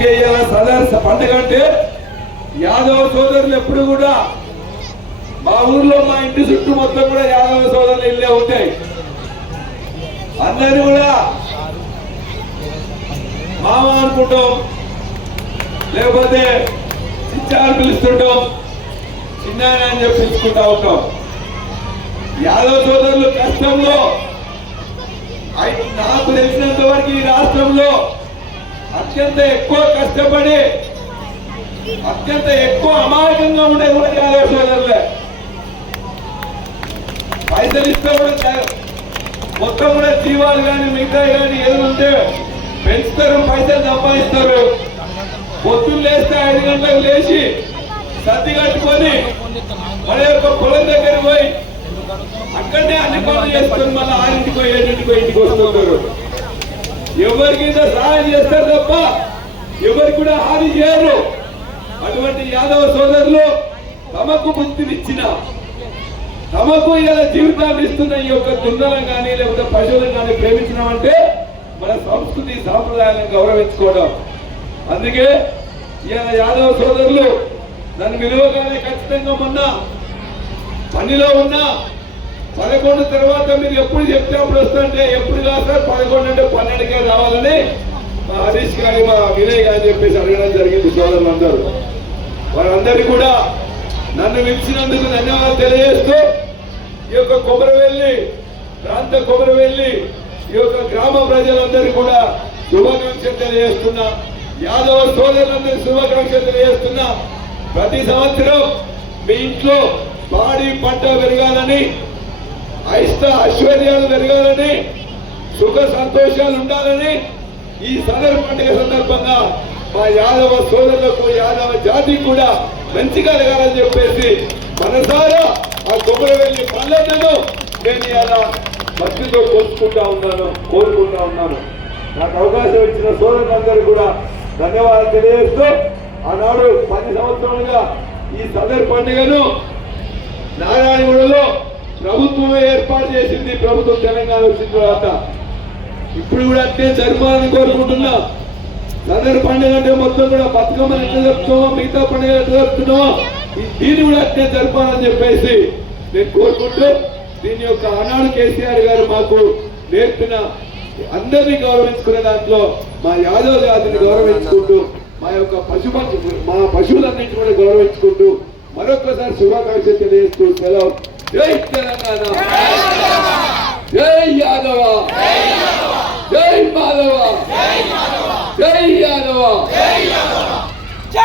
అందుకే ఇవాళ సదర్శ పండుగ అంటే యాదవ సోదరులు ఎప్పుడు కూడా మా ఊర్లో మా ఇంటి చుట్టూ మొత్తం కూడా యాదవ సోదరులు ఇల్లే ఉంటాయి. అందరూ కూడా మామ అనుకుంటాం లేకపోతే చిచ్చారు పిలుస్తుంటాం చిన్న అని చెప్పి పిలుచుకుంటా ఉంటాం. యాదవ సోదరులు కష్టంలో అయి- నాకు తెలిసినంత వరకు ఈ రాష్ట్రంలో అత్యంత ఎక్కువ కష్టపడి అత్యంత ఎక్కువ అమాయకంగా ఉండే కూడా యాదవ సోదరులే పైసలు ఇస్తే కూడా మొత్తం కూడా జీవాలు కానీ మిగతా కానీ ఏది ఉంటే పెంచుతారు పైసలు సంపాదిస్తారు. పొద్దున్న లేస్తే ఐదు గంటలకు లేచి సర్ది కట్టుకొని మన యొక్క పొలం దగ్గర పోయి అక్కడనే అన్ని పనులు చేసుకొని మళ్ళీ ఆరింటికి పోయి ఏడింటికి పోయి ఇంటికి వస్తుంటారు. ఎవరికైనా సహాయం చేస్తారు తప్ప ఎవరికి కూడా హాని చేయరు. అటువంటి యాదవ సోదరులు తమకు బుద్ధినిచ్చిన తమకు ఇలా జీవితాన్ని ఇస్తున్న ఈ యొక్క దుందలను కానీ లేకపోతే పశువులను కానీ ప్రేమించినామంటే మన సంస్కృతి సాంప్రదాయాలను గౌరవించుకోవడం. అందుకే ఇలా యాదవ సోదరులు నన్ను విలువగానే ఖచ్చితంగా మొన్న పనిలో ఉన్న పదకొండు తర్వాత మీరు ఎప్పుడు చెప్తే అప్పుడు వస్తుంటే ఎప్పుడు కాదు సార్? పదకొండు అంటే పన్నెండుకే రావాలని మా హరీష్ గారి మా వినయ్ గారు చెప్పేసి అడగడం జరిగింది సోదరులందరూ వారందరికీ కూడా నన్ను పిలిచినందుకు ధన్యవాదాలు తెలియజేస్తూ ఈ యొక్క కొమరవెల్లి ప్రాంత వెళ్ళి ఈ యొక్క గ్రామ ప్రజలందరికీ కూడా శుభాకాంక్షలు తెలియజేస్తున్నా. యాదవ సోదరులందరికీ శుభాకాంక్షలు తెలియజేస్తున్నా. ప్రతి సంవత్సరం మీ ఇంట్లో పాడి పంట పెరగాలని అయిష్ట ఐశ్వర్యాలు పెరగాలని సుఖ సంతోషాలు ఉండాలని ఈ సదర్ పండుగ సందర్భంగా మా యాదవ సోదరులకు యాదవ జాతి కూడా మంచి కలగాలని చెప్పేసి మనసారా ఆ కొమ్మరవెల్లి పల్లెలను నేను ఇలా భక్తితో కోరుకుంటా ఉన్నాను కోరుకుంటా ఉన్నాను. నాకు అవకాశం ఇచ్చిన సోదరులందరూ కూడా ధన్యవాదాలు తెలియజేస్తూ ఆనాడు పది సంవత్సరాలుగా ఈ సదర్ పండుగను నారాయణగూడలో ప్రభుత్వం ఏర్పాటు చేసింది. ప్రభుత్వం తెలంగాణ వచ్చిన తర్వాత. ఇప్పుడు కూడా అట్లే జరపాలని కోరుకుంటున్నా. సదర్ పండుగ అంటే మొత్తం కూడా బతుకమ్మని ఎట్లా జరుపుతామో మిగతా పండుగ ఎట్లా జరుపుతున్నామో దీన్ని కూడా అట్లే జరపాలని చెప్పేసి నేను కోరుకుంటూ దీని యొక్క ఆనాడు కేసీఆర్ గారు మాకు నేర్పిన అందరినీ గౌరవించుకునే దాంట్లో మా యాదవ జాతిని గౌరవించుకుంటూ మా యొక్క పశు మా పశువులన్నింటినీ కూడా గౌరవించుకుంటూ మరొకసారి శుభాకాంక్షలు తెలియజేస్తూ సెలవు. జై తెలంగాణ జై యాదవ జై మాధవ జై యాదవ